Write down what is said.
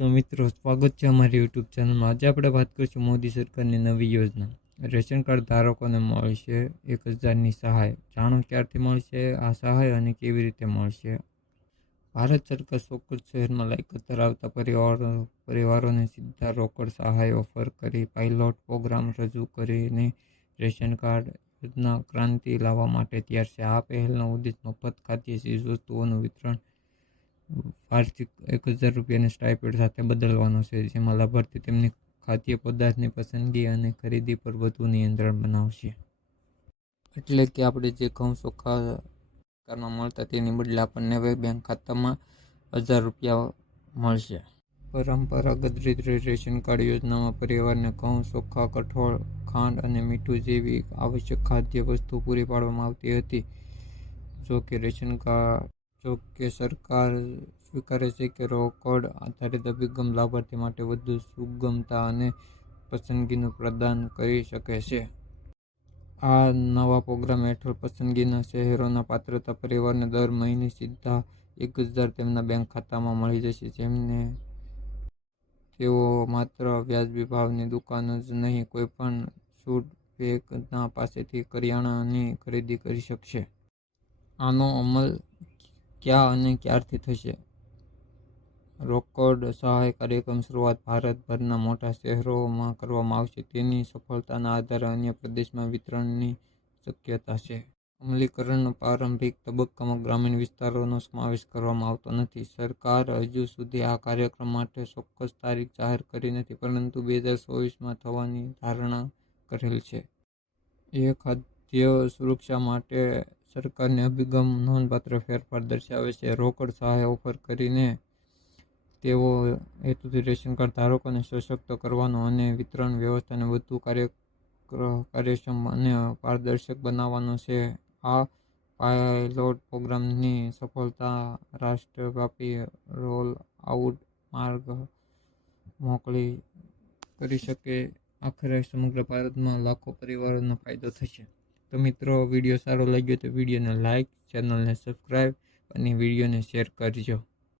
તો મિત્રો, સ્વાગત છે અમારી યુટ્યુબ ચેનલમાં। આજે આપણે વાત કરીશું મોદી સરકારની નવી યોજના। રેશન કાર્ડ ધારકોને મળશે 1000ની સહાય। જાણો ક્યારથી મળશે આ સહાય અને કેવી રીતે મળશે। ભારત સરકાર ચોક્કસ શહેરમાં લાયકાત ધરાવતા પરિવારોને સીધા રોકડ સહાય ઓફર કરી પાયલોટ પ્રોગ્રામ રજૂ કરીને રેશન કાર્ડ યોજના ક્રાંતિ લાવવા માટે તૈયાર છે। આ પહેલનો ઉદ્દેશ મફત ખાદ્ય ચીજવસ્તુઓનું વિતરણ વાર્ષિક 1000 રૂપિયાની સ્ટાઇપેન્ડ સાથે બદલવાનો છે, જેમાં લાભાર્થી તેમની ખાદ્ય પદાર્થની પસંદગી અને ખરીદી પર વધુ નિયંત્રણ બનાવશે। એટલે કે આપણે જે ઘઉં ચોખ્ખા પ્રકારમાં મળતા તેની બદલે આપણને હવે બેંક ખાતામાં 1000 રૂપિયા મળશે। પરંપરાગત રીતે રેશન કાર્ડ યોજનામાં પરિવારને ઘઉં, ચોખા, કઠોળ, ખાંડ અને મીઠું જેવી આવશ્યક ખાદ્ય વસ્તુ પૂરી પાડવામાં આવતી હતી। જો કે સરકાર સ્વીકારે છે કે રોકડ આધારિત અભિગમ લાભાર્થી માટે વધુ સુગમતા અને પસંદગીનું પ્રદાન કરી શકે છે। આ નવા પ્રોગ્રામ હેઠળ પસંદગીના શહેરોના પાત્રતા પરિવારને દર મહિને સીધા 1000 તેમના બેંક ખાતામાં મળી જશે, જેમને તેઓ માત્ર વ્યાજબી ભાવની દુકાનો જ નહીં, કોઈપણ ફૂડપેકના પાસેથી કરિયાણાની ખરીદી કરી શકશે। આનો અમલ ક્યાં અને ક્યારથી થશે? રોકડ સહાય કાર્યક્રમની શરૂઆત ભારતભરના મોટા શહેરોમાં કરવામાં આવશે। તેની સફળતાના આધારે અન્ય પ્રદેશમાં વિતરણની શક્યતા છે। અમલીકરણના પ્રારંભિક તબક્કામાં ગ્રામીણ વિસ્તારોનો સમાવેશ કરવામાં આવતો નથી। સરકારે હજુ સુધી આ કાર્યક્રમ માટે ચોક્કસ તારીખ જાહેર કરી નથી, પરંતુ 2024માં થવાની ધારણા કરેલ છે। ખાદ્ય સુરક્ષા માટે સરકારની અભિગમ નોંધપાત્ર ફેરફાર દર્શાવે છે। રોકડ સહાય ઓફર કરીને તેવો હેતુથી રેશન કાર્ડ ધારકોને સશક્ત કરવાનો અને વિતરણ વ્યવસ્થાને વધુ કાર્યક્ષમ અને પારદર્શક બનાવવાનો છે। આ પાયલોટ પ્રોગ્રામની સફળતા રાષ્ટ્રવ્યાપી રોલ આઉટ માર્ગ મોકળી કરી શકે। આખરે સમગ્ર ભારતમાં લાખો પરિવારોને ફાયદો થશે। તો મિત્રો, વિડીયો સારો લાગ્યો તો વિડીયોને લાઇક, ચેનલને સબસ્ક્રાઈબ અને વિડીયોને શેર કરજો।